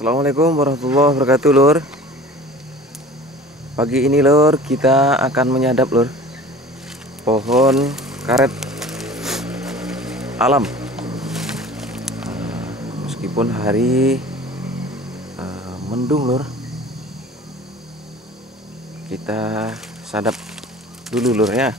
Assalamualaikum warahmatullahi wabarakatuh, Lur. Pagi ini, Lur, kita akan menyadap, Lur, pohon karet alam. Meskipun hari mendung, Lur, kita sadap dulu, Lur, ya.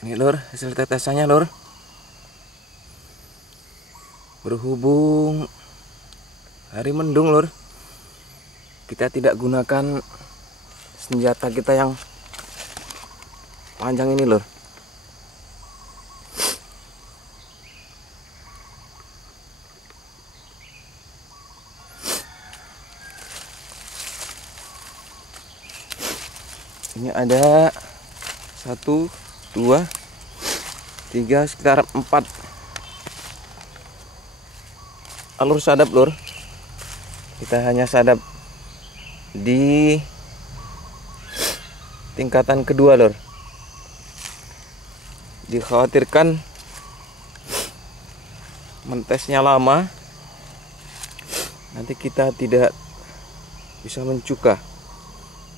Ini, Lur, hasil tetesannya, Lur. Berhubung hari mendung, Lur, kita tidak gunakan senjata kita yang panjang ini, Lur. Ini ada 1, 2, 3, sekitar 4 alur sadap, Lur. Kita hanya sadap di tingkatan kedua, Lur. Dikhawatirkan mentesnya lama, nanti kita tidak bisa mencuka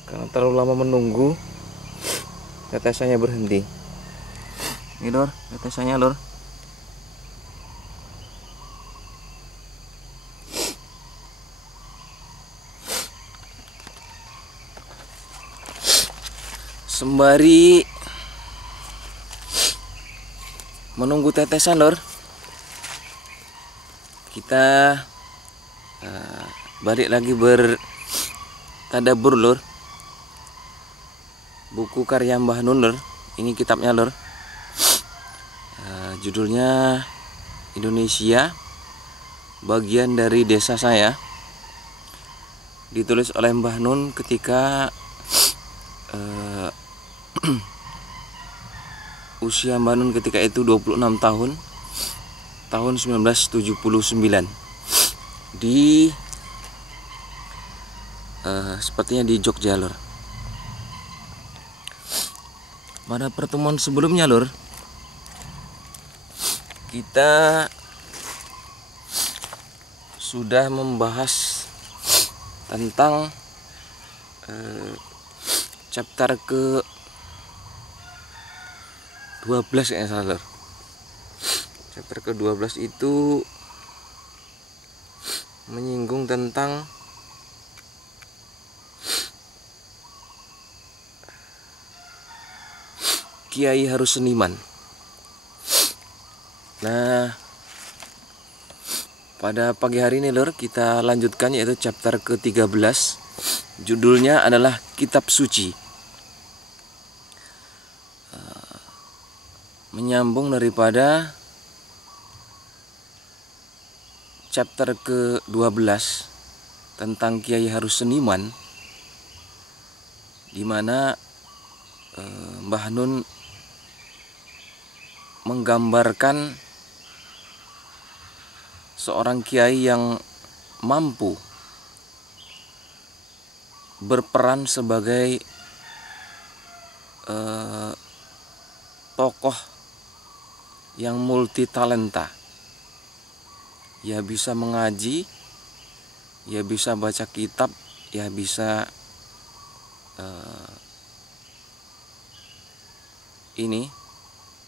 karena terlalu lama menunggu tetesannya berhenti. Ini, Lur, tetesannya, Lur. Sembari menunggu tetesan, Lur, kita balik lagi bertadabbur, Lur. Buku karya Mbah Nun, Lur. Ini kitabnya, Lur. Judulnya Indonesia, Bagian dari Desa Saya. Ditulis oleh Mbah Nun ketika usia Mbah Nun ketika itu 26 tahun, tahun 1979. Di sepertinya di Jogja, Lur. Pada pertemuan sebelumnya, Lur, kita sudah membahas tentang chapter ke 12 ya, salah, Lur. Chapter ke 12 itu menyinggung tentang Kiai harus seniman. Nah, pada pagi hari ini, Lur, kita lanjutkan, yaitu chapter ke-13. Judulnya adalah Kitab Suci. Menyambung daripada chapter ke-12 tentang Kiai harus seniman, di mana Mbah Nun menggambarkan seorang kiai yang mampu berperan sebagai tokoh yang multi talenta. Ya bisa mengaji, ya bisa baca kitab, ya bisa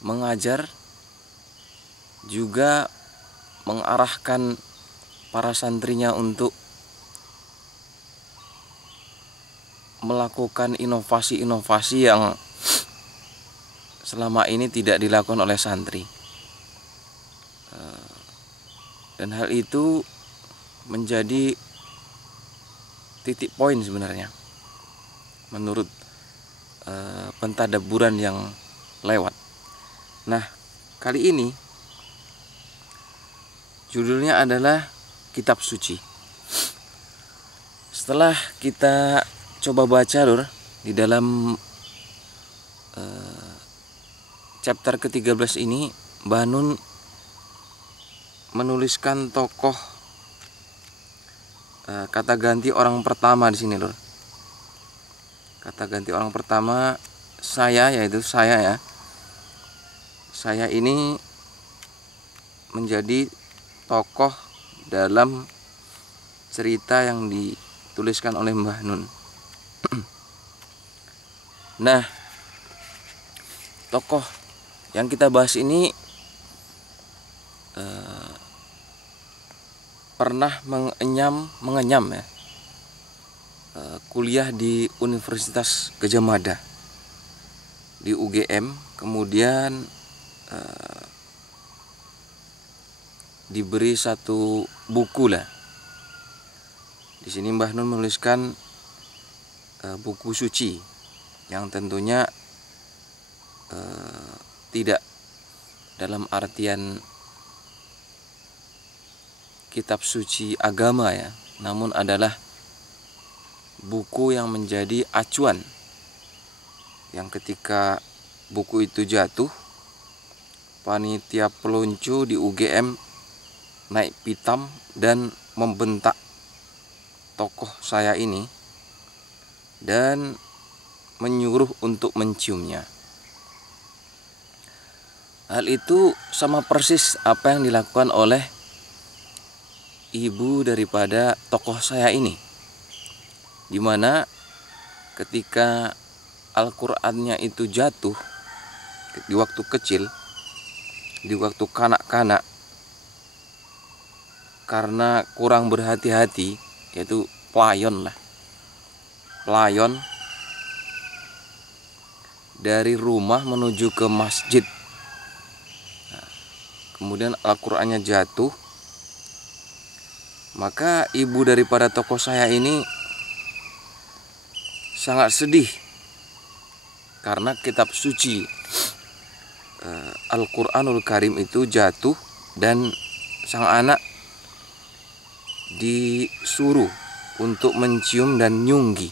mengajar, juga mengarahkan para santrinya untuk melakukan inovasi-inovasi yang selama ini tidak dilakukan oleh santri. Dan hal itu menjadi titik poin sebenarnya menurut pentadabburan yang lewat. Nah, kali ini judulnya adalah Kitab Suci. Setelah kita coba baca Lur, di dalam chapter ke-13 ini Mbah Nun menuliskan tokoh kata ganti orang pertama di sini Lur. Kata ganti orang pertama saya, yaitu saya ya. Saya ini menjadi tokoh dalam cerita yang dituliskan oleh Mbah Nun. Nah, tokoh yang kita bahas ini pernah mengenyam ya, kuliah di Universitas Gadjah Mada di UGM, kemudian diberi satu buku lah. Di sini Mbah Nun menuliskan buku suci yang tentunya tidak dalam artian kitab suci agama ya, namun adalah buku yang menjadi acuan yang ketika buku itu jatuh, panitia peluncu di UGM naik pitam dan membentak tokoh saya ini dan menyuruh untuk menciumnya. Hal itu sama persis apa yang dilakukan oleh ibu daripada tokoh saya ini, dimana ketika Al-Qur'annya itu jatuh di waktu kecil, di waktu kanak-kanak, karena kurang berhati-hati, yaitu pelayon dari rumah menuju ke masjid. Nah, kemudian Al-Qur'annya jatuh, maka ibu daripada tokoh saya ini sangat sedih karena kitab suci Al-Qur'anul Karim itu jatuh dan sang anak disuruh untuk mencium dan nyunggi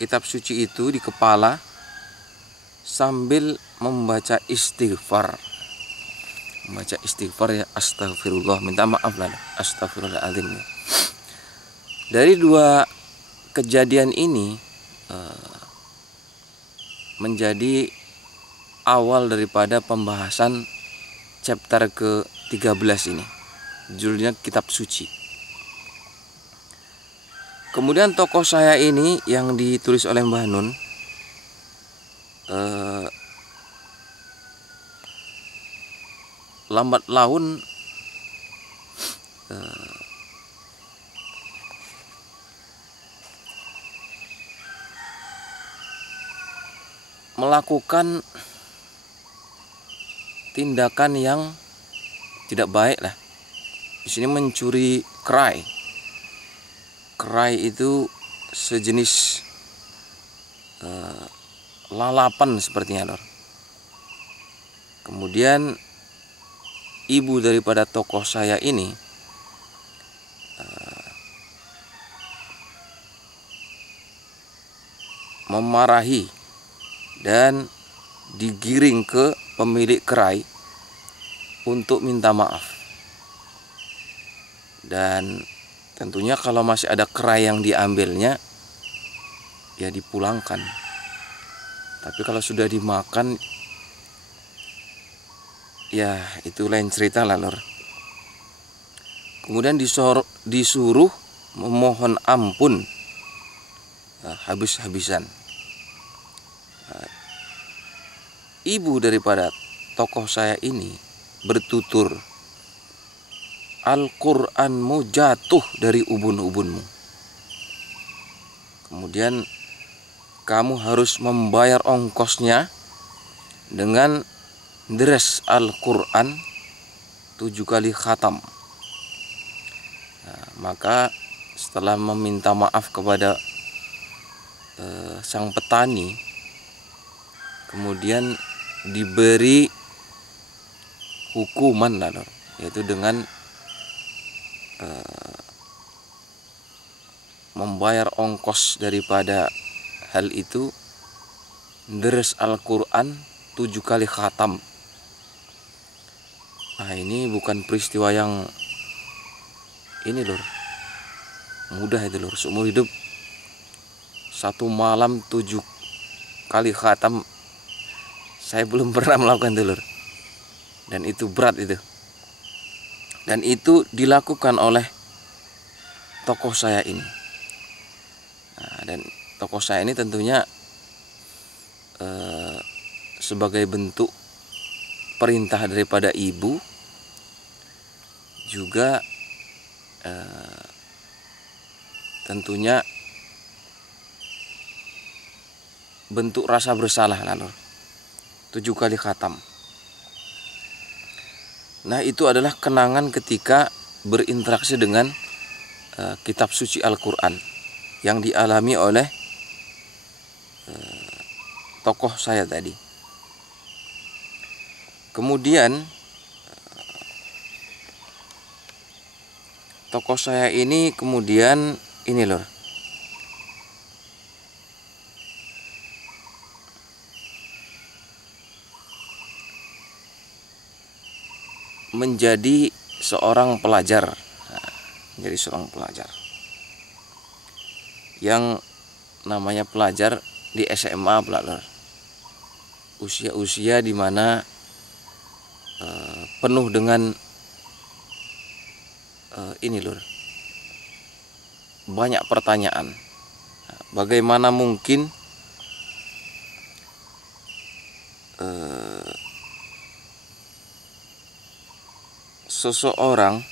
kitab suci itu di kepala sambil membaca istighfar. Ya, astagfirullah, minta maaf lah, astagfirullahaladzim. Dari dua kejadian ini menjadi awal daripada pembahasan chapter ke-13 ini, judulnya Kitab Suci. Kemudian tokoh saya ini yang ditulis oleh Mbah Nun lambat laun melakukan tindakan yang tidak baik lah. Di sini mencuri kerai. Kerai itu sejenis lalapan sepertinya, Lor. Kemudian ibu daripada tokoh saya ini memarahi dan digiring ke pemilik kerai untuk minta maaf. Dan tentunya kalau masih ada kerai yang diambilnya, ya dipulangkan. Tapi kalau sudah dimakan, ya itu lain cerita lah, Lur. Kemudian disuruh memohon ampun habis-habisan. Ibu daripada tokoh saya ini bertutur, Al-Qur'anmu jatuh dari ubun-ubunmu. Kemudian kamu harus membayar ongkosnya dengan deres Al-Qur'an 7 kali khatam. Nah, maka setelah meminta maaf kepada sang petani, kemudian diberi hukuman, yaitu dengan membayar ongkos daripada hal itu, deres Al-Quran 7 kali khatam. Nah, ini bukan peristiwa yang ini, Lur, mudah itu, Lur. Seumur hidup 1 malam 7 kali khatam, saya belum pernah melakukan itu, Lur. Dan itu berat itu. Dan itu dilakukan oleh tokoh saya ini. Nah, dan tokoh saya ini tentunya sebagai bentuk perintah daripada ibu, juga tentunya bentuk rasa bersalah, Lur. 7 kali khatam. Nah, itu adalah kenangan ketika berinteraksi dengan kitab suci Al-Quran yang dialami oleh tokoh saya tadi. Kemudian tokoh saya ini kemudian ini, Lur, menjadi seorang pelajar. Menjadi seorang pelajar yang namanya pelajar di SMA, Lur. Usia-usia dimana penuh dengan ini, Lur, banyak pertanyaan. Bagaimana mungkin seseorang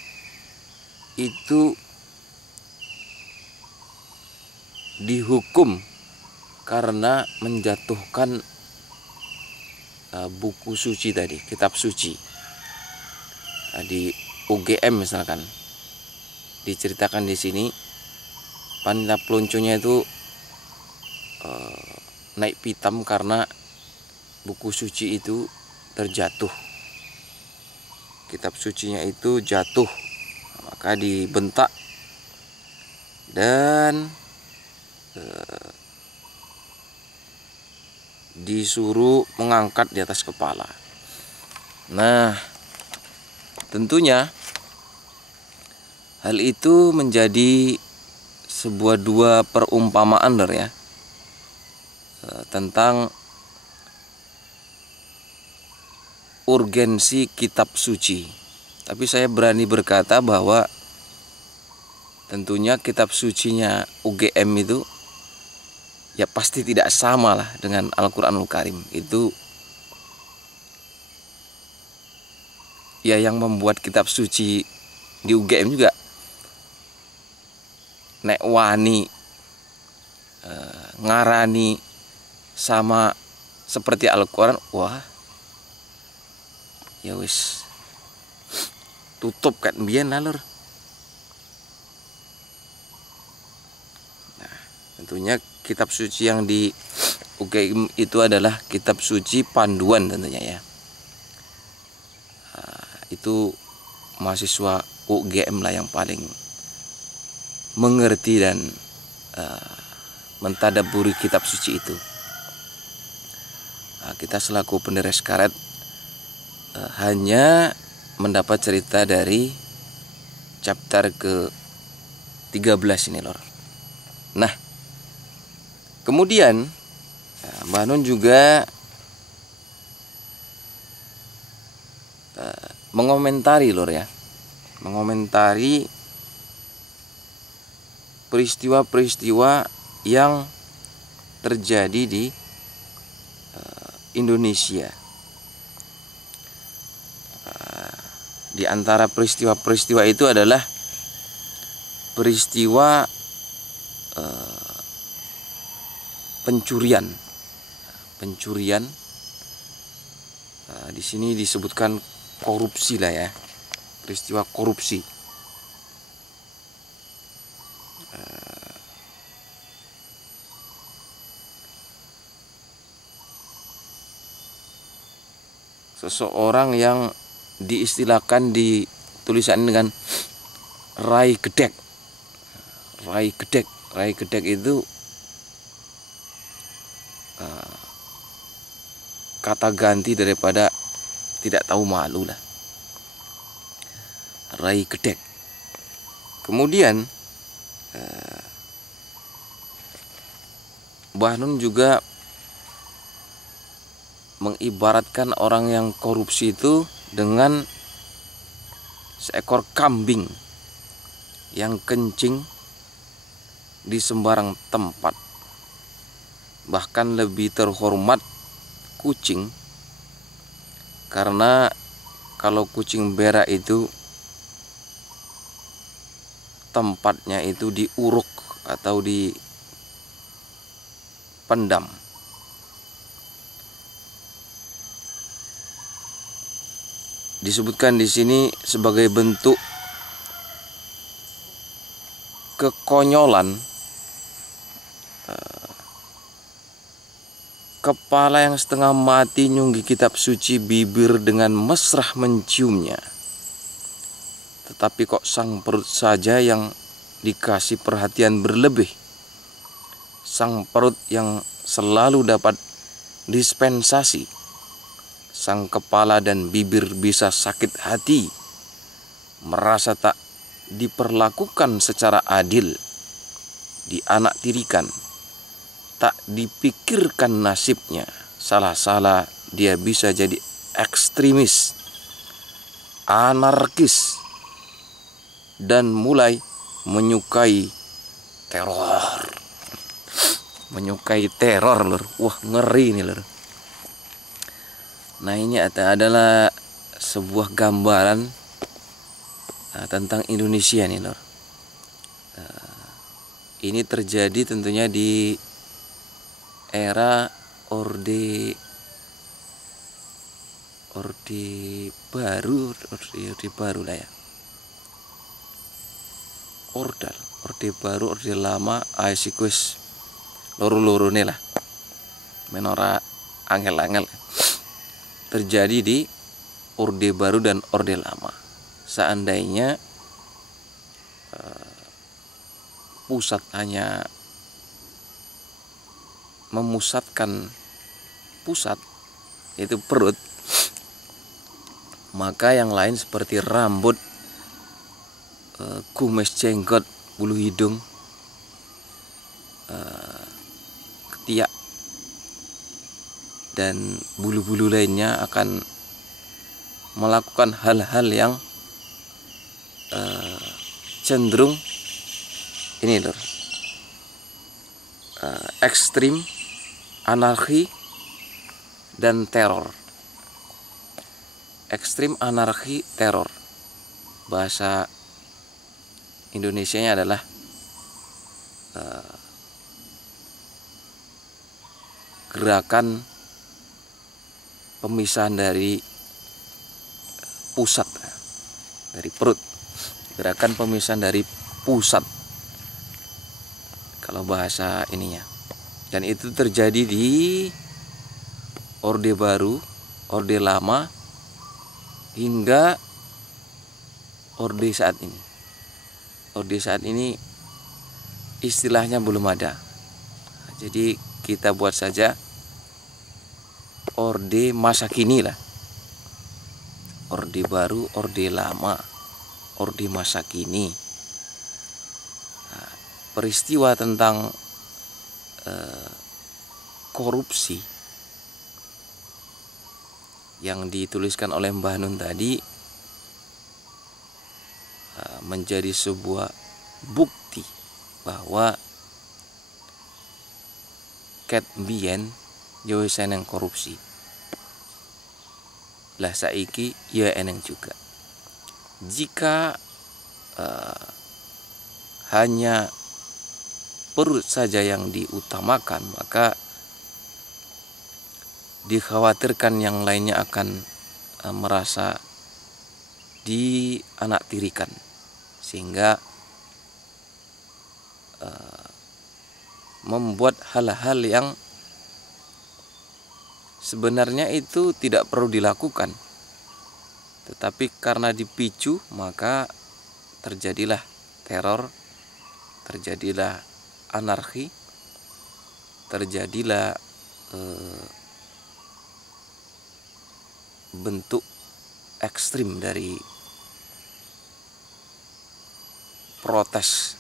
itu dihukum karena menjatuhkan buku suci tadi, kitab suci. Di UGM misalkan diceritakan di sini, panitia peluncunya itu naik pitam karena buku suci itu terjatuh. Kitab sucinya itu jatuh, maka dibentak dan disuruh mengangkat di atas kepala. Nah, tentunya hal itu menjadi sebuah dua perumpamaan, Lur, ya, tentang urgensi kitab suci. Tapi saya berani berkata bahwa tentunya kitab sucinya UGM itu ya pasti tidak sama lah dengan Al-Quranul Karim. Itu ya yang membuat kitab suci di UGM juga nek wani ngarani sama seperti Al-Quran, wah ya wis tutup kan biyen, Lur. Nah, tentunya kitab suci yang di UGM itu adalah kitab suci panduan tentunya, ya. Nah, itu mahasiswa UGM lah yang paling mengerti dan mentadaburi kitab suci itu. Nah, kita selaku penderes karet hanya mendapat cerita dari chapter ke-13 ini, Lur. Nah, kemudian Mbah Nun juga mengomentari lur ya, mengomentari peristiwa-peristiwa yang terjadi di Indonesia. Di antara peristiwa-peristiwa itu adalah peristiwa pencurian. Di sini disebutkan korupsi lah ya, peristiwa korupsi. Seseorang yang diistilahkan di tulisan dengan rai gedek. Rai gedek itu kata ganti daripada tidak tahu malu lah. Rai gedek. Kemudian Mbah Nun juga mengibaratkan orang yang korupsi itu dengan seekor kambing yang kencing di sembarang tempat. Bahkan lebih terhormat kucing, karena kalau kucing berak itu tempatnya itu diuruk atau dipendam. Disebutkan di sini sebagai bentuk kekonyolan kepala yang setengah mati nyunggi kitab suci, bibir dengan mesra menciumnya. Tetapi kok sang perut saja yang dikasih perhatian berlebih. Sang perut yang selalu dapat dispensasi. Sang kepala dan bibir bisa sakit hati, merasa tak diperlakukan secara adil, dianaktirikan, tak dipikirkan nasibnya. Salah-salah dia bisa jadi ekstremis, anarkis, dan mulai menyukai teror. Menyukai teror lur. Wah, ngeri nih lur. Nah, ini adalah sebuah gambaran tentang Indonesia nih lor. Ini terjadi tentunya di era Orde Baru lah ya. Orde Baru, Orde Lama, sikus loro-lorone lah. Menora angel-angel terjadi di Orde Baru dan Orde Lama. Seandainya pusat hanya memusatkan pusat, yaitu perut, maka yang lain seperti rambut, kumis, jenggot, bulu hidung, ketiak, dan bulu-bulu lainnya akan melakukan hal-hal yang cenderung ini lor, ekstrim, anarki, dan teror. Ekstrim, anarki, teror. Bahasa Indonesianya adalah gerakan pemisahan dari pusat, dari perut. Gerakan pemisahan dari pusat, kalau bahasa ininya. Dan itu terjadi di Orde Baru, Orde Lama, hingga Orde saat ini. Orde saat ini istilahnya belum ada. Jadi kita buat saja Orde masa kini lah. Orde Baru, Orde Lama, Orde masa kini. Peristiwa tentang korupsi yang dituliskan oleh Mbah Nun tadi menjadi sebuah bukti bahwa ket mbien yo eneng korupsi. Lah saiki ya eneng juga. Jika hanya perut saja yang diutamakan, maka dikhawatirkan yang lainnya akan merasa dianaktirikan, sehingga membuat hal-hal yang sebenarnya itu tidak perlu dilakukan, tetapi karena dipicu maka terjadilah teror, terjadilah anarki, terjadilah bentuk ekstrim dari protes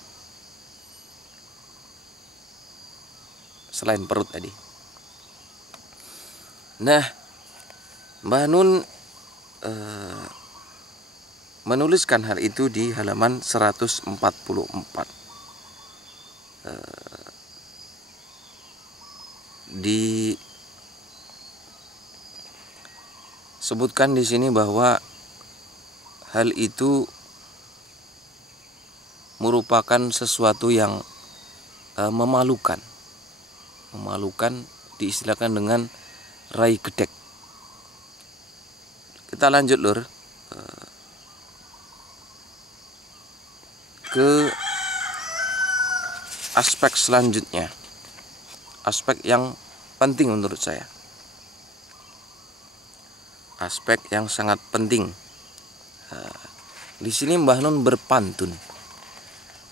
selain perut tadi. Nah, Mbah Nun menuliskan hal itu di halaman 144. Disebutkan di sini bahwa hal itu merupakan sesuatu yang memalukan. Memalukan diistilahkan dengan rai gedek. Kita lanjut lur ke aspek selanjutnya, aspek yang penting menurut saya, aspek yang sangat penting. Di sini Mbah Nun berpantun.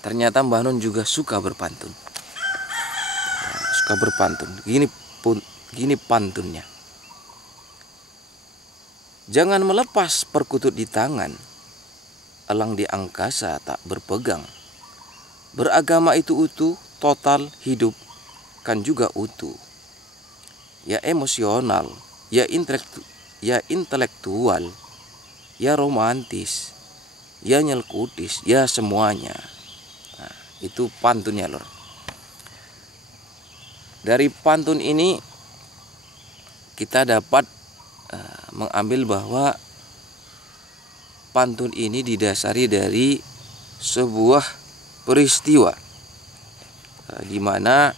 Ternyata Mbah Nun juga suka berpantun. Suka berpantun. Gini pantunnya. Jangan melepas perkutut di tangan, elang di angkasa tak berpegang. Beragama itu utuh, total, hidup kan juga utuh. Ya emosional, ya intelektual, ya romantis, ya nyelkutis, ya semuanya. Nah, itu pantunnya lor. Dari pantun ini kita dapat mengambil bahwa pantun ini didasari dari sebuah peristiwa di mana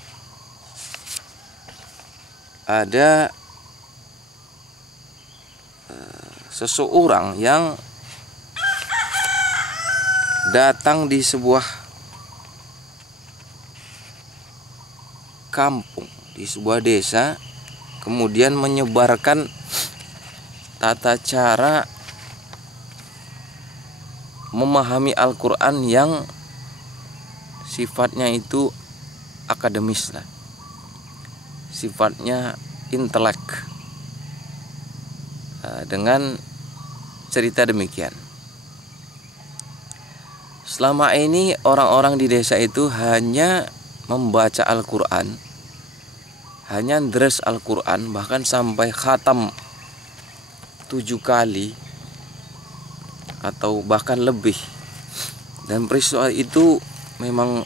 ada seseorang yang datang di sebuah kampung, di sebuah desa, kemudian menyebarkan tata cara memahami Al-Quran yang sifatnya itu akademis lah, sifatnya intelek, dengan cerita demikian. Selama ini orang-orang di desa itu hanya membaca Al-Quran, hanya ndres Al-Quran, bahkan sampai khatam 7 kali atau bahkan lebih. Dan peristiwa itu memang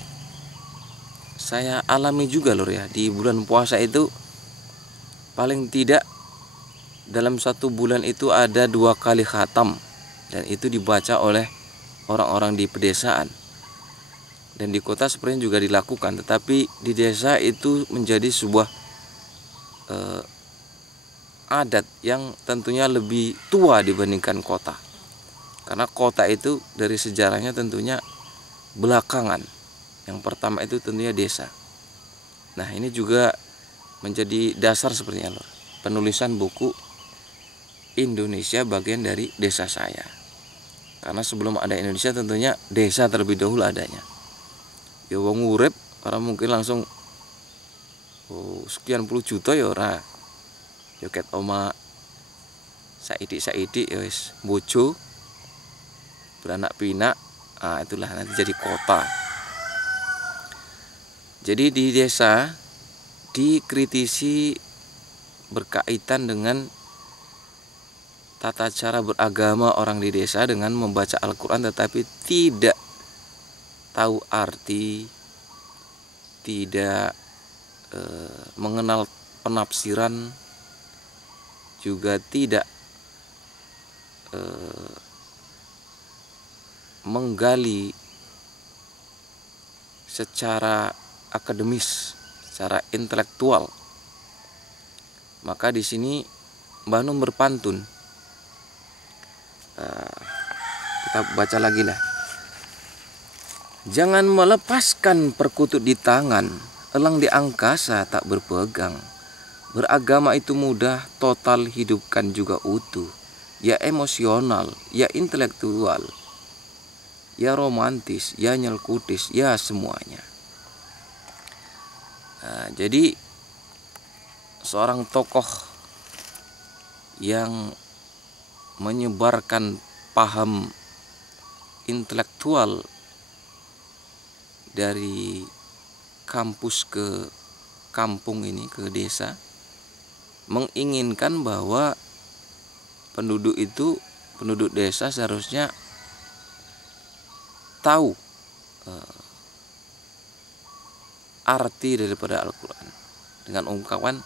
saya alami juga lor ya. Di bulan puasa itu paling tidak dalam 1 bulan itu ada 2 kali khatam, dan itu dibaca oleh orang-orang di pedesaan. Dan di kota sepertinya juga dilakukan, tetapi di desa itu menjadi sebuah adat yang tentunya lebih tua dibandingkan kota, karena kota itu dari sejarahnya tentunya belakangan. Yang pertama itu tentunya desa. Nah, ini juga menjadi dasar sepertinya lor, penulisan buku Indonesia bagian dari desa saya, karena sebelum ada Indonesia tentunya desa terlebih dahulu adanya. Ya wong urip orang mungkin langsung sekian puluh juta ya ora. Ya ket oma saidik ya wis bojo beranak pinak, itulah nanti jadi kota. Jadi di desa dikritisi berkaitan dengan tata cara beragama orang di desa dengan membaca Al-Quran tetapi tidak tahu arti, tidak mengenal penafsiran, juga tidak menggali secara akademis, secara intelektual. Maka di sini Mbah Nun berpantun. Kita baca lagi lah. Jangan melepaskan perkutut di tangan, elang di angkasa tak berpegang. Beragama itu mudah, total hidupkan juga utuh. Ya emosional, ya intelektual, ya romantis, ya nyelkutis, ya semuanya. Jadi seorang tokoh yang menyebarkan paham intelektual dari kampus ke kampung ini, ke desa, menginginkan bahwa penduduk desa seharusnya tahu arti daripada Al-Quran dengan ungkapan,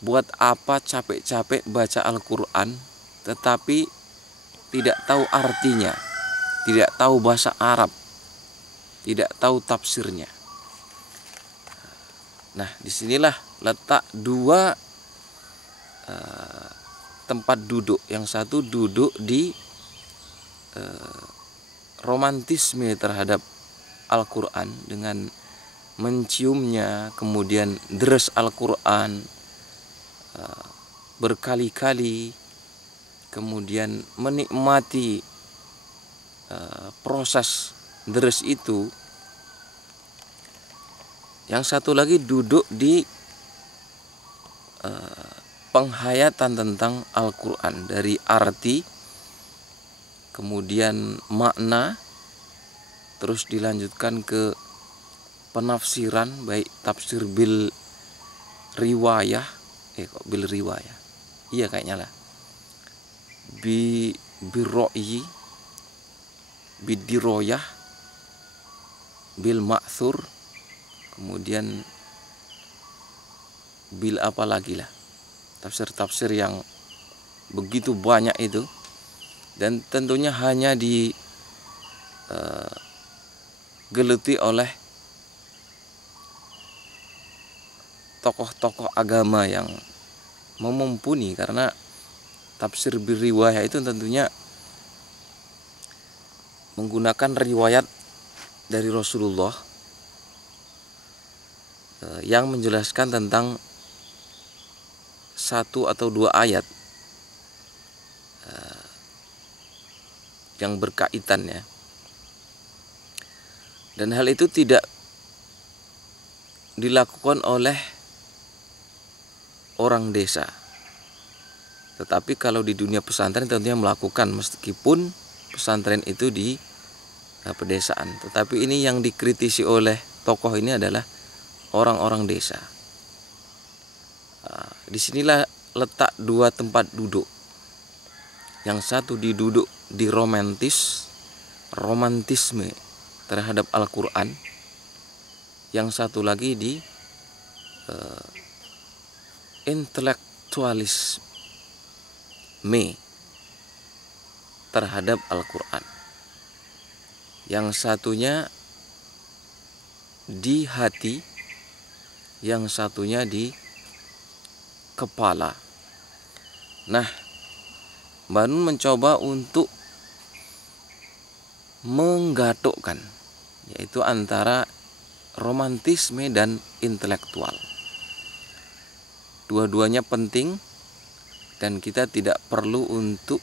buat apa capek-capek baca Al-Quran tetapi tidak tahu artinya, tidak tahu bahasa Arab, tidak tahu tafsirnya. Nah, disinilah letak dua tempat duduk. Yang satu duduk di romantisme terhadap Al-Quran dengan menciumnya, kemudian deres Al-Quran berkali-kali, kemudian menikmati proses deres itu. Yang satu lagi duduk di penghayatan tentang Al-Quran dari arti, kemudian makna, terus dilanjutkan ke penafsiran, baik tafsir bil riwayah, bil riwayah, iya kayaknya lah, birro'yi, bidiroyah, bil ma'thur, kemudian bil apa lagi lah, tafsir-tafsir yang begitu banyak itu, dan tentunya hanya digeluti oleh tokoh-tokoh agama yang memumpuni, karena tafsir riwayah itu tentunya menggunakan riwayat dari Rasulullah yang menjelaskan tentang satu atau dua ayat yang berkaitan ya. Dan hal itu tidak dilakukan oleh orang desa. Tetapi kalau di dunia pesantren tentunya melakukan, meskipun pesantren itu di pedesaan. Tetapi ini yang dikritisi oleh tokoh ini adalah orang-orang desa. Disinilah letak dua tempat duduk. Yang satu diduduk di romantisme terhadap Al-Quran. Yang satu lagi di intelektualisme terhadap Al-Quran. Yang satunya di hati, yang satunya di kepala. Nah, Mbah Nun mencoba untuk menggatukkan, yaitu antara romantisme dan intelektual. Dua-duanya penting dan kita tidak perlu untuk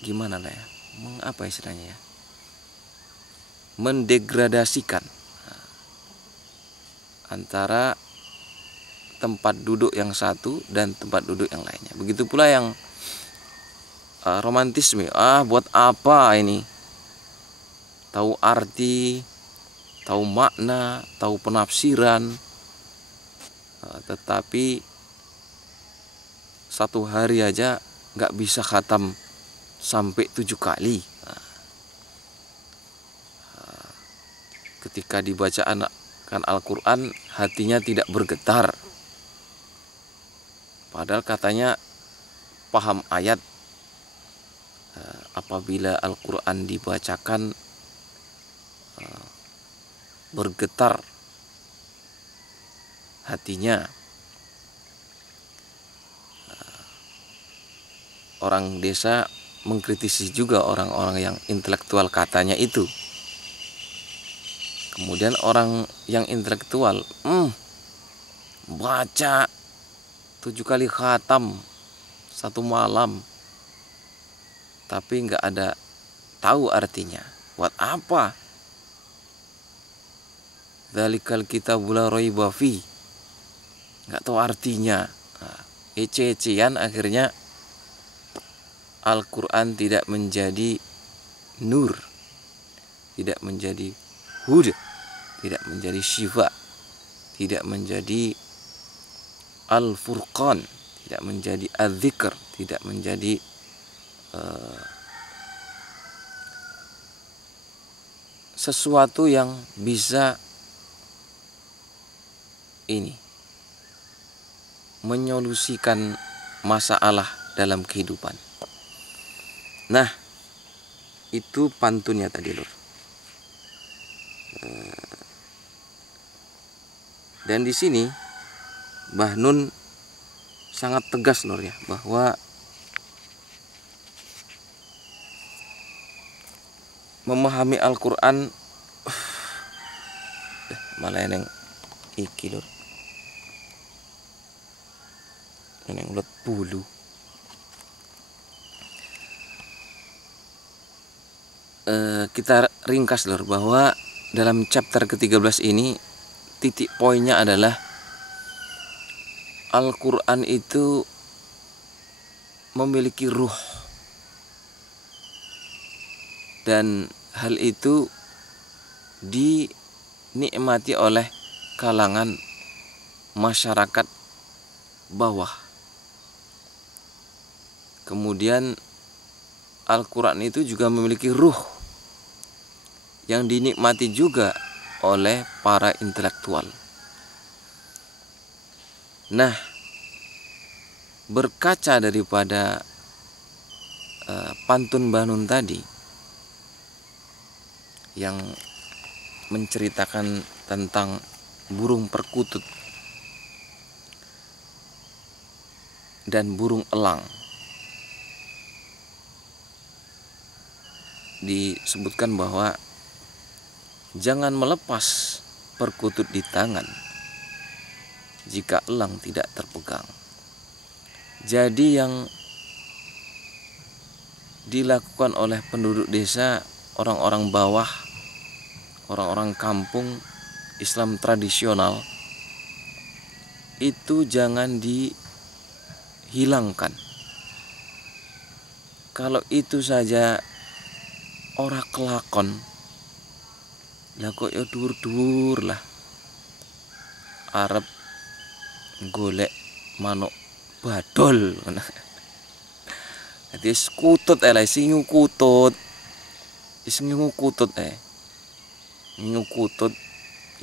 gimana lah ya, apa istilahnya ya, mendegradasikan antara tempat duduk yang satu dan tempat duduk yang lainnya. Begitu pula yang romantisme, buat apa ini tahu arti, tahu makna, tahu penafsiran, tetapi satu hari aja nggak bisa khatam sampai 7 kali. Ketika dibaca akan Al-Quran, hatinya tidak bergetar, padahal katanya paham ayat. Apabila Al-Quran dibacakan, bergetar hatinya. Orang desa mengkritisi juga orang-orang yang intelektual katanya itu. Kemudian orang yang intelektual baca 7 kali khatam satu malam, tapi nggak ada tahu artinya. Buat apa? Dzalikal kitabul la raiba fi, nggak tahu artinya. Ece-ecean, akhirnya Al-Quran tidak menjadi nur, tidak menjadi huda, tidak menjadi syifa, tidak menjadi Al-Furqan, tidak menjadi Al-Dzikr, tidak menjadi sesuatu yang bisa menyolusikan masalah dalam kehidupan. Nah, itu pantunnya tadi, Lur. Dan di sini Mbah Nun sangat tegas, Lur, ya, bahwa memahami Al-Quran malah yang iki, Lur, yang ulet bulu. Kita ringkas, Lur, bahwa dalam chapter ke-13 ini titik poinnya adalah Al-Quran itu memiliki ruh, dan hal itu dinikmati oleh kalangan masyarakat bawah. Kemudian Al-Quran itu juga memiliki ruh yang dinikmati juga oleh para intelektual. Nah, berkaca daripada pantun Mbah Nun tadi yang menceritakan tentang burung perkutut dan burung elang, disebutkan bahwa jangan melepas perkutut di tangan jika elang tidak terpegang. Jadi yang dilakukan oleh penduduk desa, orang-orang bawah, orang-orang kampung Islam tradisional, itu jangan dihilangkan. Kalau itu saja ora kelakon, lah kok ya dur-dur lah arep golek manuk badol. Jadi kutut singu kutut, singu kutut ngingu kutut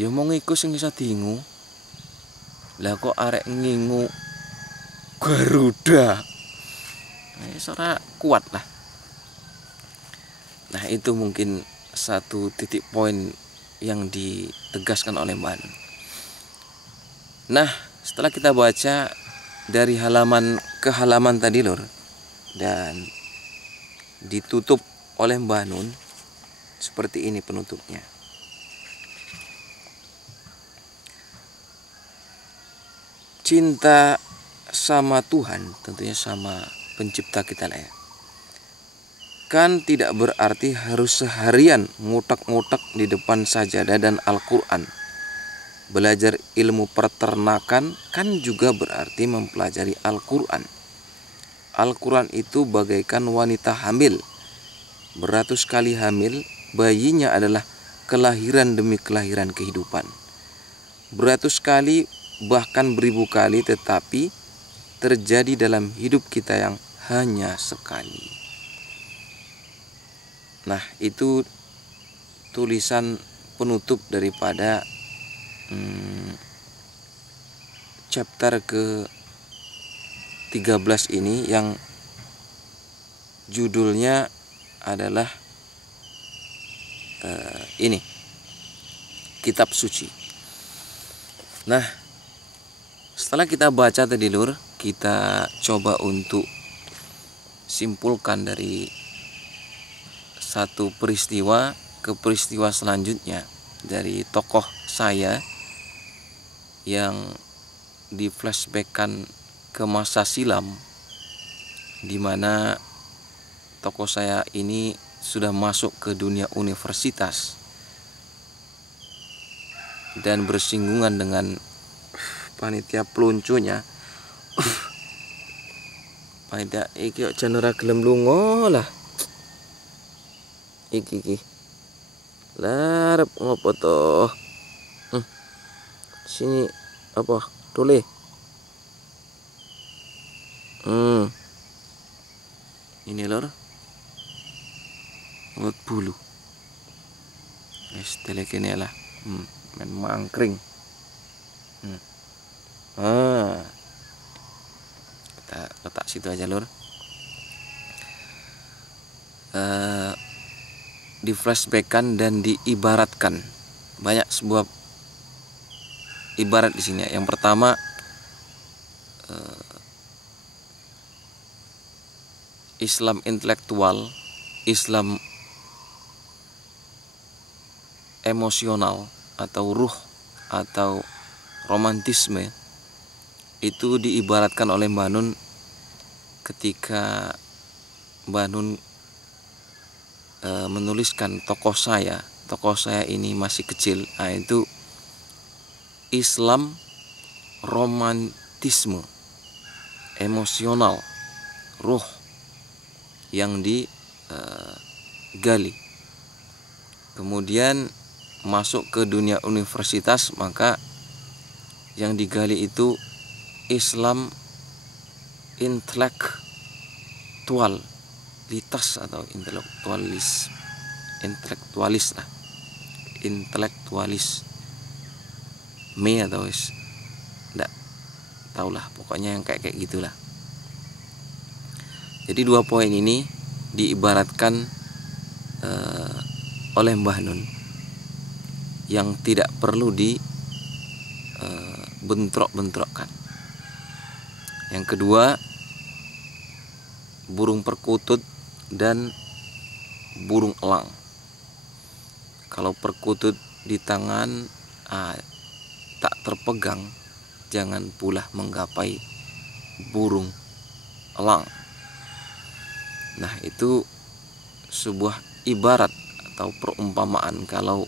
ya mong iku sing iso dingu. Lah kok arek ngingu Garuda, ora kuat lah. Nah, itu mungkin satu titik poin yang ditegaskan oleh Mbah Nun. Nah, setelah kita baca dari halaman ke halaman tadi, Lur, dan ditutup oleh Mbah Nun seperti ini penutupnya. Cinta sama Tuhan, tentunya sama pencipta kita lah ya, kan tidak berarti harus seharian ngutak-ngutak di depan sajadah dan Al-Quran. Belajar ilmu peternakan kan juga berarti mempelajari Al-Quran. Al-Quran itu bagaikan wanita hamil, beratus kali hamil bayinya adalah kelahiran demi kelahiran kehidupan. Beratus kali bahkan beribu kali, tetapi terjadi dalam hidup kita yang hanya sekali. Nah, itu tulisan penutup daripada chapter ke-13 ini, yang judulnya adalah ini, Kitab Suci. Nah, setelah kita baca tadi Lur, kita coba untuk simpulkan dari satu peristiwa ke peristiwa selanjutnya dari tokoh saya yang di flashbackkan ke masa silam, di mana tokoh saya ini sudah masuk ke dunia universitas dan bersinggungan dengan panitia peluncunya. Panitia iki jangan gelem lunga lah. Iki larep ngopo toh? Sini apa? Tole. Ini Lor. Ngot bulu. Wis telekene lah. Men mangkring. Kita letak situ aja Lur. Di flashbackkan dan diibaratkan, banyak sebuah ibarat di sini. Yang pertama, Islam intelektual, Islam emosional atau ruh atau romantisme, itu diibaratkan oleh Mbah Nun ketika Mbah Nun menuliskan tokoh saya ini masih kecil. Nah, itu Islam romantisme, emosional, ruh yang digali. Kemudian masuk ke dunia universitas, maka yang digali itu Islam intelektualitas atau intelektualis lah, intelektualis atau wis enggak tahulah, pokoknya yang kayak gitulah. Jadi dua poin ini diibaratkan oleh Mbah Nun yang tidak perlu bentrok-bentrokkan. Yang kedua, burung perkutut dan burung elang. Kalau perkutut di tangan tak terpegang, jangan pula menggapai burung elang. Nah, itu sebuah ibarat atau perumpamaan. Kalau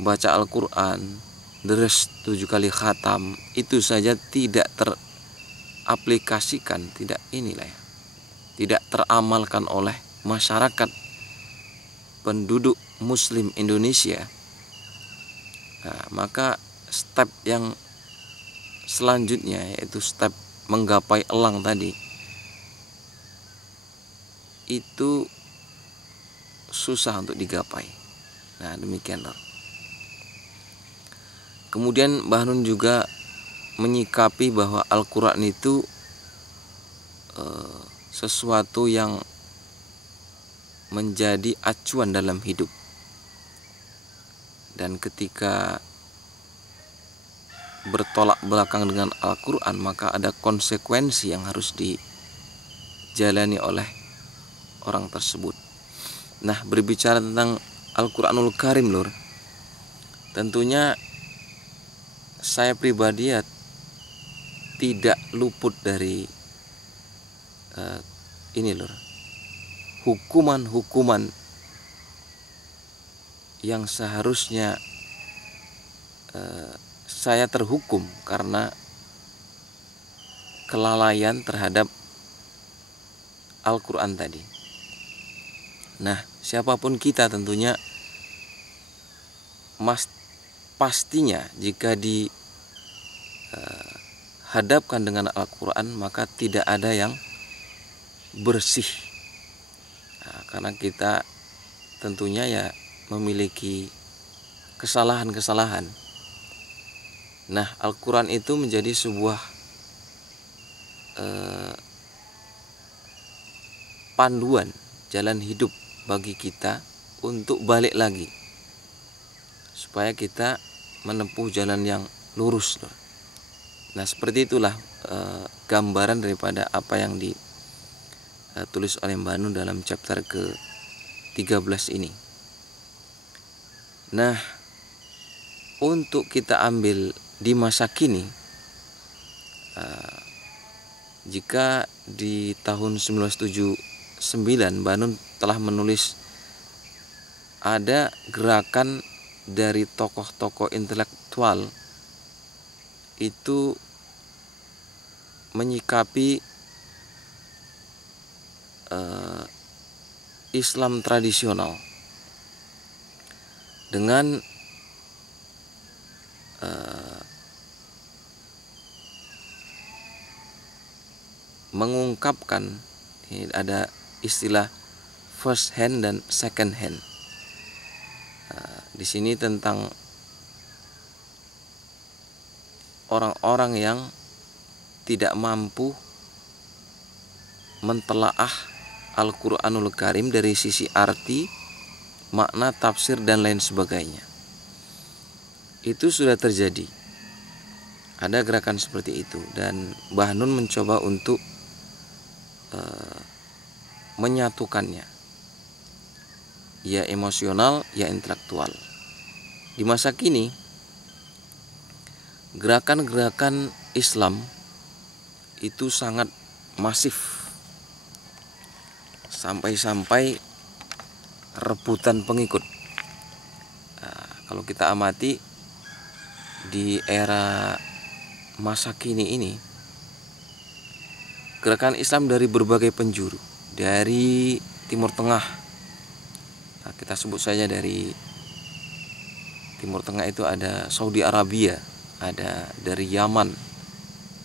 baca Al-Quran deres 7 kali khatam, itu saja tidak teraplikasikan, tidak teramalkan oleh masyarakat penduduk Muslim Indonesia. Nah, maka step yang selanjutnya, yaitu step menggapai elang tadi, itu susah untuk digapai. Nah, demikian Lor. Kemudian Mbah Nun juga menyikapi bahwa Al-Quran itu sesuatu yang menjadi acuan dalam hidup. Dan ketika bertolak belakang dengan Al-Quran, maka ada konsekuensi yang harus dijalani oleh orang tersebut. Nah, berbicara tentang Al-Quranul Karim Lur, tentunya saya pribadi tidak luput dari ini Lur, hukuman-hukuman yang seharusnya saya terhukum karena kelalaian terhadap Al-Quran tadi. Nah, siapapun kita tentunya pastinya jika dihadapkan dengan Al-Quran maka tidak ada yang bersih. Karena kita tentunya ya memiliki kesalahan-kesalahan. Nah, Al-Quran itu menjadi sebuah panduan jalan hidup bagi kita untuk balik lagi, supaya kita menempuh jalan yang lurus. Nah, seperti itulah gambaran daripada apa yang ditulis oleh Mbah Nun dalam chapter ke-13 ini. Nah, untuk kita ambil di masa kini, jika di tahun 1979 Mbah Nun telah menulis ada gerakan dari tokoh-tokoh intelektual itu menyikapi Islam tradisional dengan mengungkapkan, ini ada istilah first hand dan second hand. Di sini tentang orang-orang yang tidak mampu mentelaah Al-Quranul Karim dari sisi arti, makna, tafsir, dan lain sebagainya. Itu sudah terjadi. Ada gerakan seperti itu, dan Mbah Nun mencoba untuk menyatukannya, ya emosional, ya intelektual. Di masa kini, gerakan-gerakan Islam itu sangat masif, sampai-sampai rebutan pengikut. Kalau kita amati di era masa kini ini, gerakan Islam dari berbagai penjuru, dari Timur Tengah, kita sebut saja dari Timur Tengah itu ada Saudi Arabia, ada dari Yaman,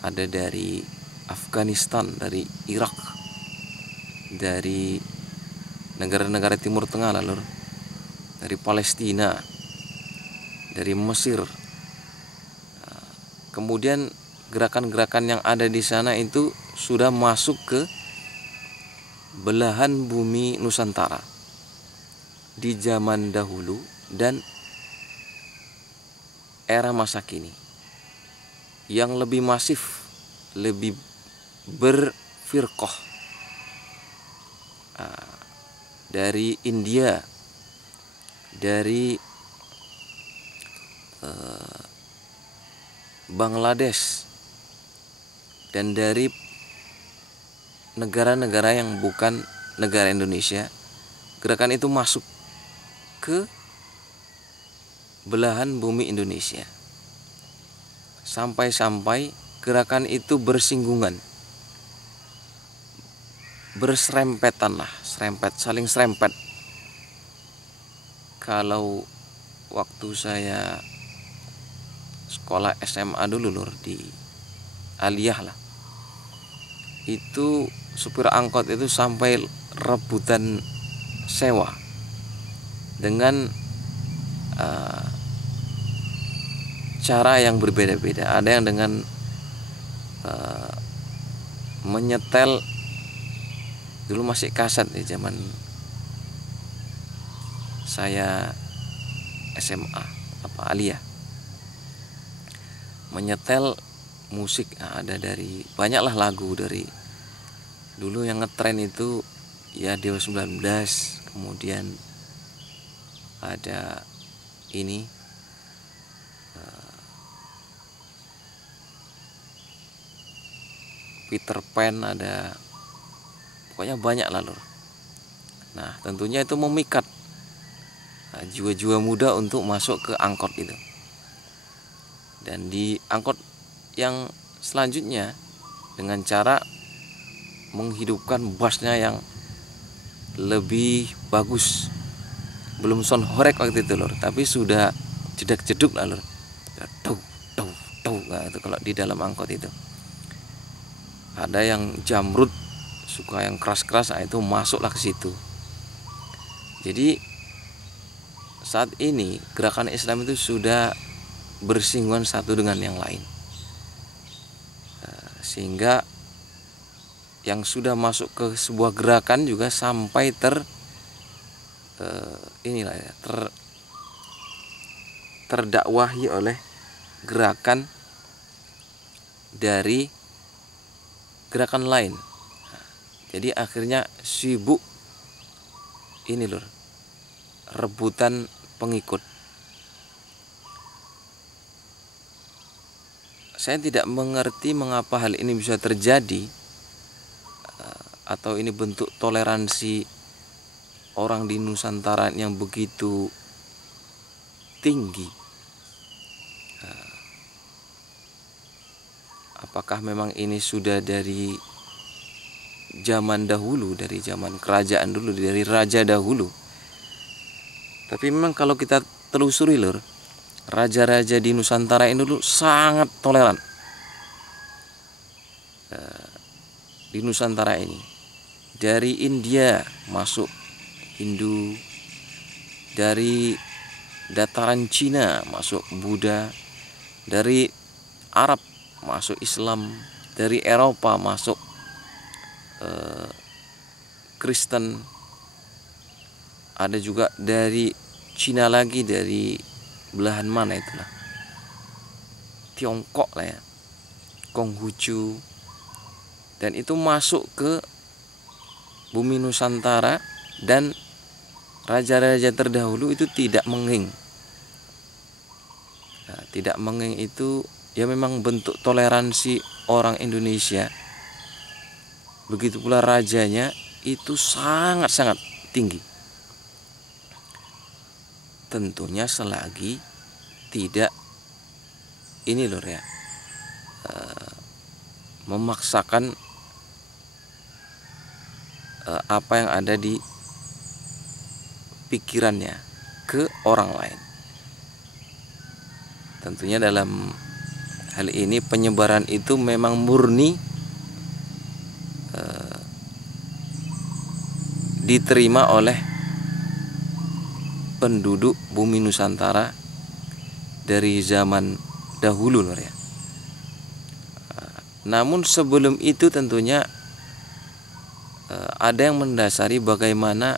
ada dari Afghanistan, dari Irak, dari negara-negara Timur Tengah, lalu dari Palestina, dari Mesir. Kemudian gerakan-gerakan yang ada di sana itu sudah masuk ke belahan bumi Nusantara di zaman dahulu dan era masa kini. Yang lebih masif, lebih berfirqah, dari India, dari Bangladesh, dan dari negara-negara yang bukan negara Indonesia. Gerakan itu masuk ke belahan bumi Indonesia, sampai-sampai gerakan itu bersinggungan, berserempetan lah, saling serempet. Kalau waktu saya sekolah SMA dulu lur, di Aliyah lah, itu supir angkot itu sampai rebutan sewa dengan cara yang berbeda-beda. Ada yang dengan menyetel, dulu masih kaset di zaman saya SMA Aliyah, menyetel musik. Ada dari banyaklah lagu dari dulu yang ngetren itu, ya Dewa 19, kemudian ada ini Peter Pan, ada pokoknya banyak lah lur. Nah, tentunya itu memikat jiwa-jiwa muda untuk masuk ke angkot itu. Dan di angkot yang selanjutnya dengan cara menghidupkan bassnya yang lebih bagus, belum sound horek waktu itu lur, tapi sudah jedak jeduk lah lur, tuh tuh tuh. Nah, itu kalau di dalam angkot itu ada yang jamrut, suka yang keras-keras, nah itu masuklah ke situ. Jadi saat ini gerakan Islam itu sudah bersinggungan satu dengan yang lain, sehingga yang sudah masuk ke sebuah gerakan juga sampai terdakwahi oleh gerakan dari gerakan lain. Jadi akhirnya sibuk ini lur, rebutan pengikut. Saya tidak mengerti mengapa hal ini bisa terjadi, atau ini bentuk toleransi orang di Nusantara yang begitu tinggi. Apakah memang ini sudah dari zaman dahulu, dari zaman kerajaan dulu, dari raja dahulu? Tapi memang kalau kita telusuri lur, raja-raja di Nusantara ini dulu sangat toleran. Di Nusantara ini, dari India masuk Hindu, dari dataran Cina masuk Buddha, dari Arab masuk Islam, dari Eropa masuk Kristen, ada juga dari Cina lagi, dari belahan mana itulah, Tiongkok lah ya, Konghucu, dan itu masuk ke bumi Nusantara. Dan raja-raja terdahulu itu tidak menging. Nah, tidak menging itu ya memang bentuk toleransi orang Indonesia. Begitu pula rajanya itu sangat-sangat tinggi. Tentunya selagi tidak ini lur ya, memaksakan apa yang ada di pikirannya ke orang lain. Tentunya dalam hal ini penyebaran itu memang murni diterima oleh penduduk bumi Nusantara dari zaman dahulu lur ya. Namun sebelum itu tentunya ada yang mendasari bagaimana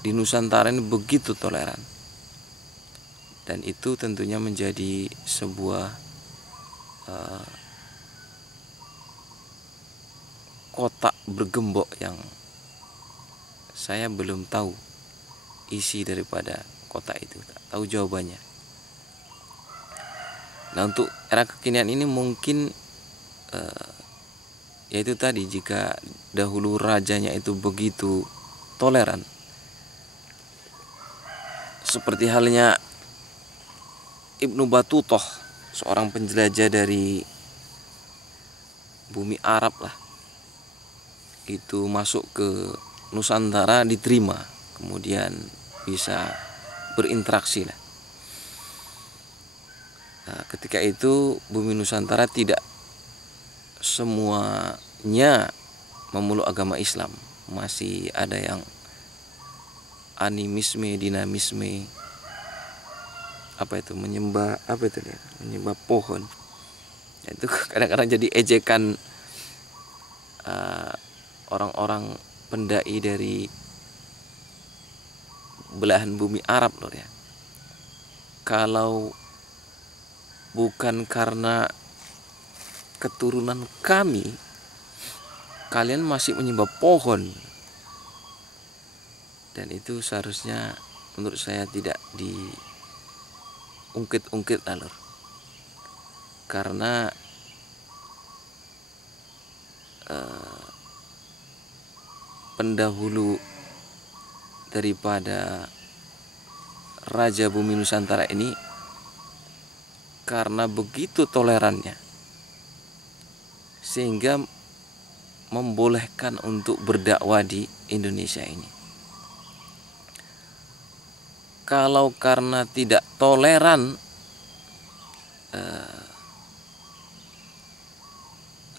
di Nusantara ini begitu toleran, dan itu tentunya menjadi sebuah kotak bergembok yang saya belum tahu isi daripada kotak itu, tak tahu jawabannya. Nah, untuk era kekinian ini mungkin yaitu tadi, jika dahulu rajanya itu begitu toleran, seperti halnya Ibnu Battuta, seorang penjelajah dari bumi Arab lah, itu masuk ke Nusantara, diterima, kemudian bisa berinteraksi lah. Nah, ketika itu bumi Nusantara tidak semuanya memeluk agama Islam, masih ada yang animisme, dinamisme, menyembah menyembah pohon. Itu kadang-kadang jadi ejekan orang-orang pendai dari belahan bumi Arab loh ya. Kalau bukan karena keturunan kami, kalian masih menyembah pohon. Dan itu seharusnya menurut saya tidak diungkit-ungkit alur, karena pendahulu daripada Raja Bumi Nusantara ini karena begitu tolerannya, sehingga membolehkan untuk berdakwah di Indonesia ini. kalau karena tidak toleran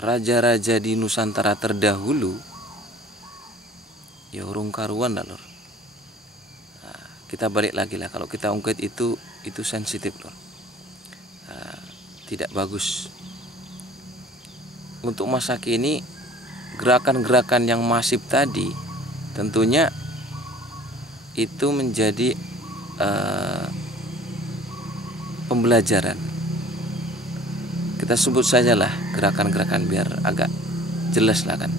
raja-raja di Nusantara terdahulu, ya urung karuan dah lor. Kita balik lagi lah, kalau kita ungkit itu sensitif lor. Tidak bagus. Untuk masa kini gerakan-gerakan yang masif tadi tentunya itu menjadi pembelajaran. Kita sebut sajalah gerakan-gerakan biar agak jelas lah kan.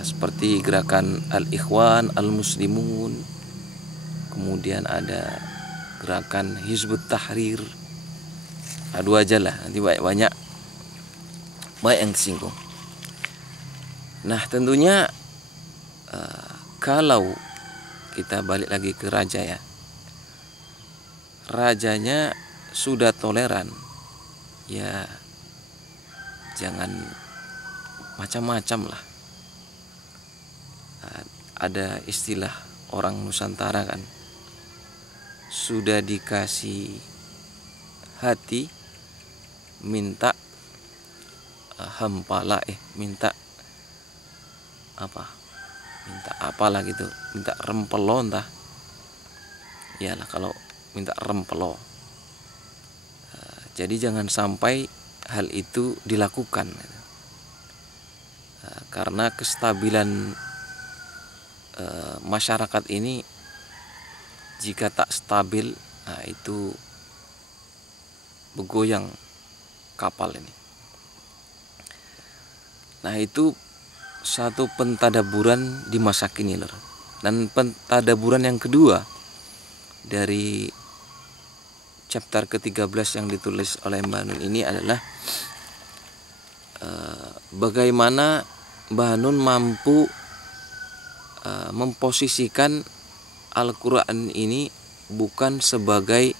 Seperti gerakan Al-Ikhwan, Al-Muslimun, kemudian ada gerakan Hizbut Tahrir. Dua aja lah, nanti banyak yang disinggung. Nah tentunya kalau kita balik lagi ke raja ya, rajanya sudah toleran, ya jangan macam-macam lah. Ada istilah orang Nusantara kan, sudah dikasih hati minta hempala minta apalah gitu, minta rempelo entah. Iyalah kalau minta rempelo. Jadi jangan sampai hal itu dilakukan. Karena kestabilan masyarakat ini jika tak stabil, itu bergoyang kapal ini. Nah itu satu pentadaburan di masa kini lor. Dan pentadaburan yang kedua dari chapter ke-13 yang ditulis oleh Mbah Nun ini adalah bagaimana Mbah Nun mampu memposisikan Al-Quran ini bukan sebagai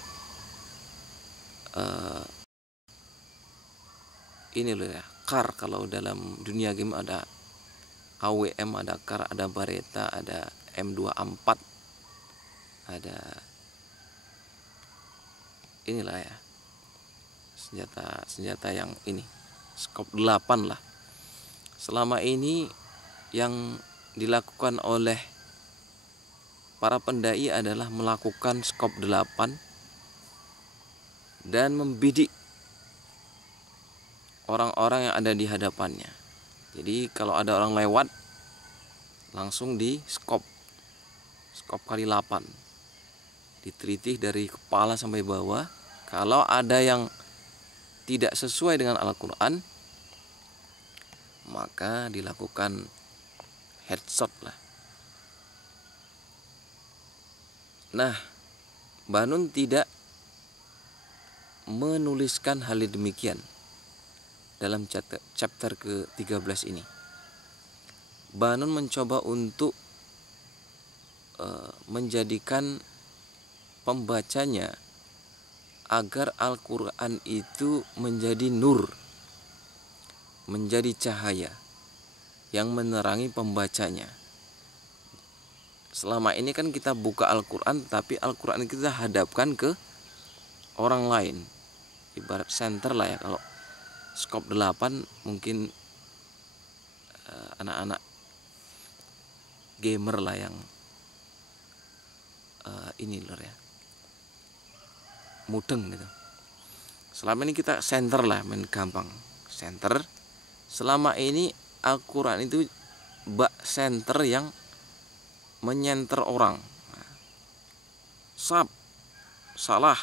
ini loh ya, kar. Kalau dalam dunia game ada AWM, ada kar, ada Bareta, ada M24, ada inilah ya, senjata yang ini skop 8 lah. Selama ini yang dilakukan oleh para pendai adalah melakukan skop 8 dan membidik orang-orang yang ada di hadapannya. Jadi kalau ada orang lewat langsung di skop kali 8, diteliti dari kepala sampai bawah. Kalau ada yang tidak sesuai dengan Al-Quran, maka dilakukan headshot lah. Nah, Mbah Nun tidak menuliskan hal demikian dalam chapter ke-13 ini. Mbah Nun mencoba untuk menjadikan pembacanya agar Al-Quran itu menjadi nur, menjadi cahaya yang menerangi pembacanya. Selama ini kan kita buka Al-Quran, tapi Al-Quran kita hadapkan ke orang lain, ibarat center lah ya. Kalau skop 8 mungkin anak-anak gamer lah yang ini lor ya, mudeng gitu. Selama ini kita center lah, main gampang center. Selama ini Al-Quran itu bak center yang menyenter orang. Salah,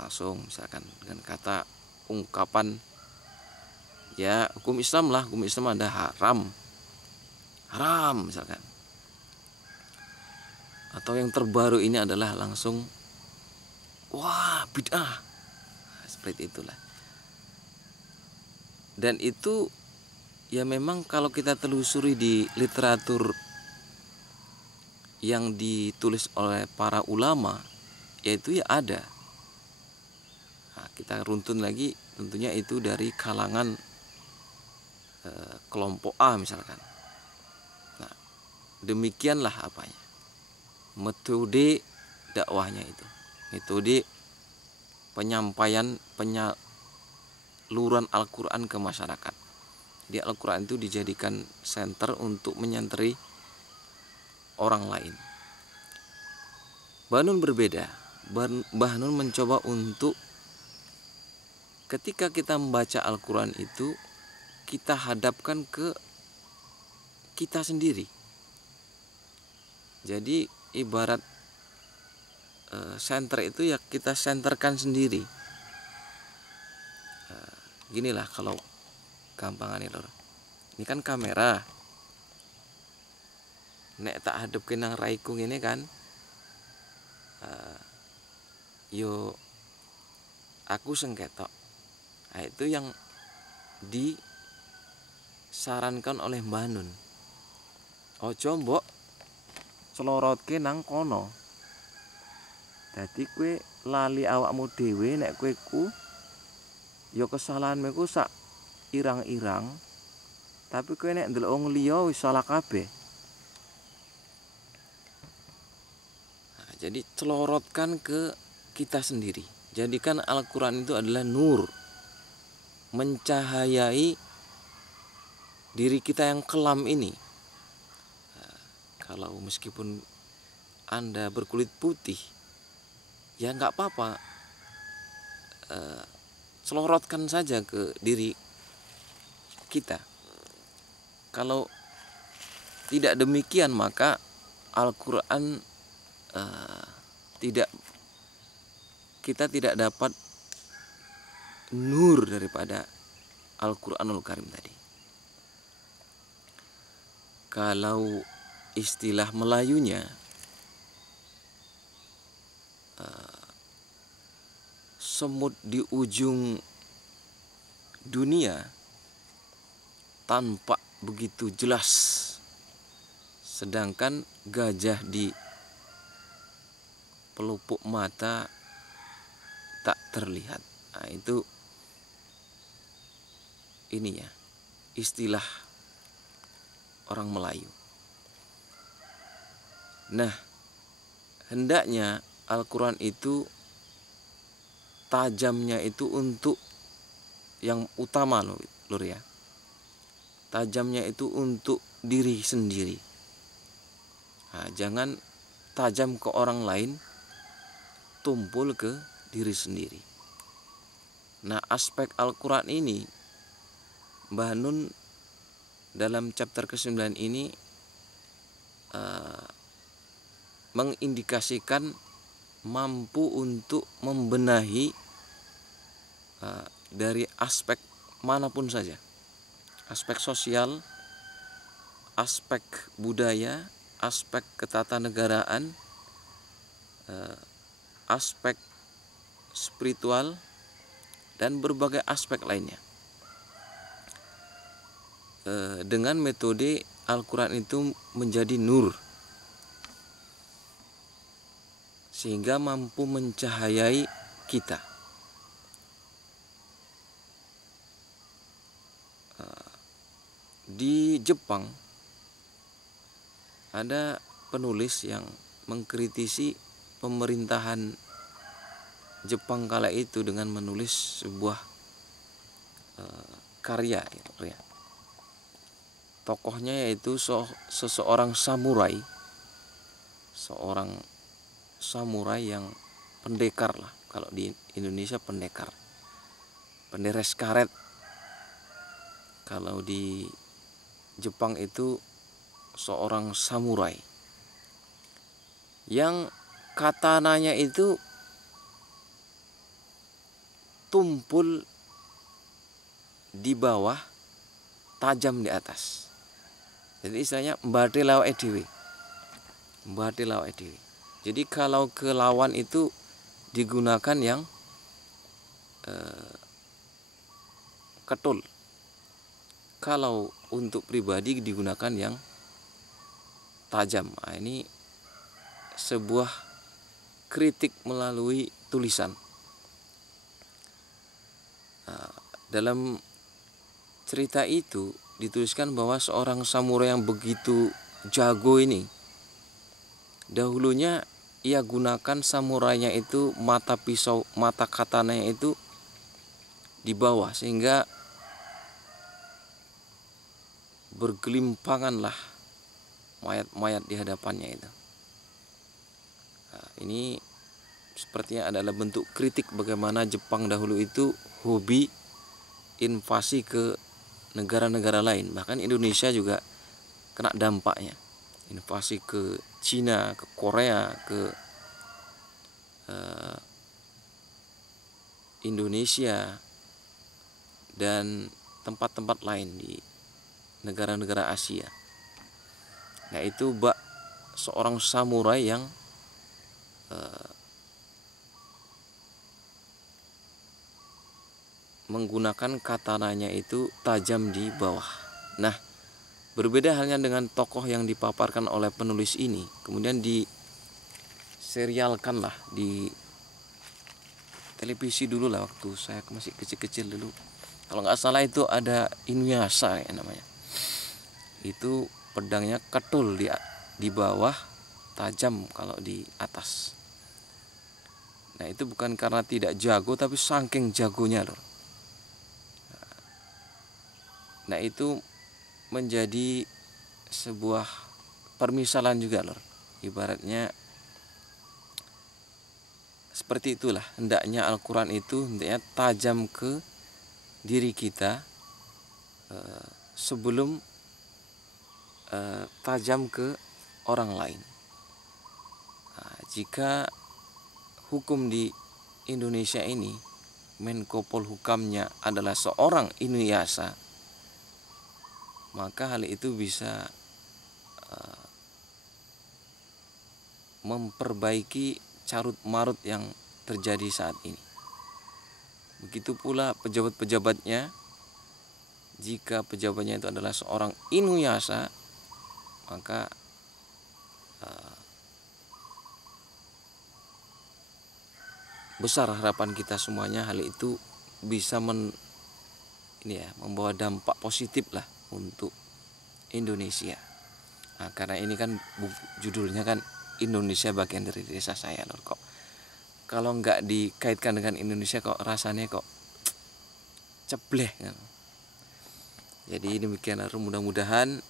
langsung misalkan dengan kata ungkapan ya hukum Islam lah, hukum Islam ada haram misalkan. Atau yang terbaru ini adalah langsung wah bid'ah, seperti itulah. Dan itu ya memang kalau kita telusuri di literatur yang ditulis oleh para ulama, yaitu ya ada. Nah, kita runtun lagi, tentunya itu dari kalangan kelompok A misalkan. Nah, demikianlah apanya. metode dakwahnya itu, metode penyampaian penyaluran Al-Quran ke masyarakat. Di Al-Quran itu dijadikan center untuk menyantri orang lain. Mbah Nun berbeda. Mbah Nun mencoba untuk ketika kita membaca Al-Quran itu kita hadapkan ke kita sendiri. Jadi ibarat center itu ya kita senterkan sendiri. Ginilah kalau gampangannya lor. Ini kan kamera. Nek tak hadapke nang raiku ini kan. Yo aku sengketok. Nah, itu yang disarankan oleh Mbah Nun. Ojo mbok celorotke nang kono. Dadi kowe lali awakmu dhewe nek kowe ku ya kesalahanmu ku sak irang-irang, tapi kowe nek ndelok wong liya wis salah kabeh. Nah, jadi celorotkan ke kita sendiri. Jadikan Al-Quran itu adalah nur, mencahayai diri kita yang kelam ini. Nah, kalau meskipun Anda berkulit putih, ya nggak apa-apa, celorotkan saja ke diri kita. Kalau tidak demikian maka Al-Quran kita tidak dapat nur daripada Al-Quranul Karim tadi. Kalau istilah Melayunya semut di ujung dunia tampak begitu jelas, sedangkan gajah di pelupuk mata tak terlihat. Nah, itu ini ya istilah orang Melayu. Nah, hendaknya Al-Quran itu tajamnya itu untuk yang utama lur ya. Tajamnya itu untuk diri sendiri. Nah, jangan tajam ke orang lain, tumpul ke diri sendiri. Nah, aspek Al-Quran ini Mbah Nun dalam chapter ke-9 ini mengindikasikan mampu untuk membenahi dari aspek manapun saja. Aspek sosial, aspek budaya, aspek ketatanegaraan, aspek spiritual, dan berbagai aspek lainnya. Dengan metode Al-Quran itu menjadi nur, sehingga mampu mencahayai kita. Di Jepang ada penulis yang mengkritisi pemerintahan Jepang kala itu dengan menulis sebuah karya ya. Tokohnya yaitu seorang samurai, seorang samurai yang pendekar lah, kalau di Indonesia pendekar, penderes karet. Kalau di Jepang itu seorang samurai yang katananya itu tumpul di bawah, tajam di atas. Jadi istilahnya mbate lawake dhewe. Mbate lawake dhewe. Jadi kalau ke lawan itu digunakan yang ketul. Kalau untuk pribadi digunakan yang tajam. Nah, ini sebuah kritik melalui tulisan. Dalam cerita itu dituliskan bahwa seorang samurai yang begitu jago ini, Dahulunya ia gunakan samurainya itu mata pisau, mata katananya itu di bawah, sehingga bergelimpanganlah mayat-mayat di hadapannya itu. Nah, ini sepertinya adalah bentuk kritik bagaimana Jepang dahulu itu hobi invasi ke negara-negara lain. Bahkan Indonesia juga kena dampaknya. Invasi ke Cina, ke Korea, ke Indonesia, dan tempat-tempat lain di negara-negara Asia. Nah, itu seorang samurai yang menggunakan katananya itu tajam di bawah. Nah, berbeda halnya dengan tokoh yang dipaparkan oleh penulis ini, kemudian diserialkan lah di televisi dulu lah, waktu saya masih kecil-kecil dulu. Kalau nggak salah itu ada Inuyasha ya namanya. Itu pedangnya ketul di bawah, tajam kalau di atas. Nah, itu bukan karena tidak jago, tapi saking jagonya loh. Nah, itu menjadi sebuah permisalan juga loh. Ibaratnya seperti itulah hendaknya Al-Quran itu hendaknya tajam ke diri kita sebelum tajam ke orang lain. Nah, jika hukum di Indonesia ini Menko Polhukamnya adalah seorang Inuyasha, maka hal itu bisa memperbaiki carut marut yang terjadi saat ini. Begitu pula pejabat-pejabatnya, jika pejabatnya itu adalah seorang Inuyasha, maka besar harapan kita semuanya hal itu bisa membawa dampak positif lah untuk Indonesia. Nah, karena ini kan judulnya kan Indonesia bagian dari desa saya loh. Kok kalau nggak dikaitkan dengan Indonesia kok rasanya kok cebleh kan. Jadi demikian, mudah-mudahan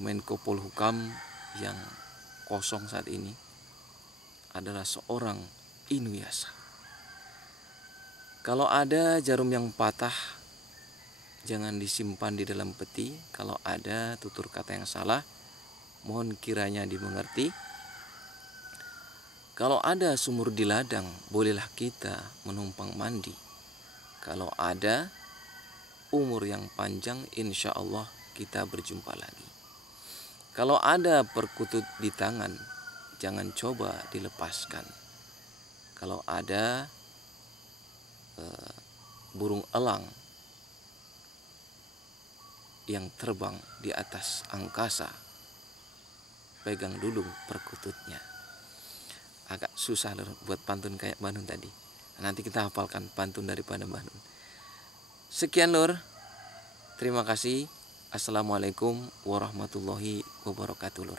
Menko Polhukam yang kosong saat ini adalah seorang Inuyasha. Kalau ada jarum yang patah, jangan disimpan di dalam peti. Kalau ada tutur kata yang salah, mohon kiranya dimengerti. Kalau ada sumur di ladang, bolehlah kita menumpang mandi. Kalau ada umur yang panjang, insya Allah kita berjumpa lagi. Kalau ada perkutut di tangan, jangan coba dilepaskan. Kalau ada burung elang yang terbang di atas angkasa, pegang dulu perkututnya. Agak susah loh buat pantun kayak Mbah Nun tadi. Nanti kita hafalkan pantun daripada Mbah Nun. Sekian lur. Terima kasih. Assalamualaikum warahmatullahi wabarakatuh lur.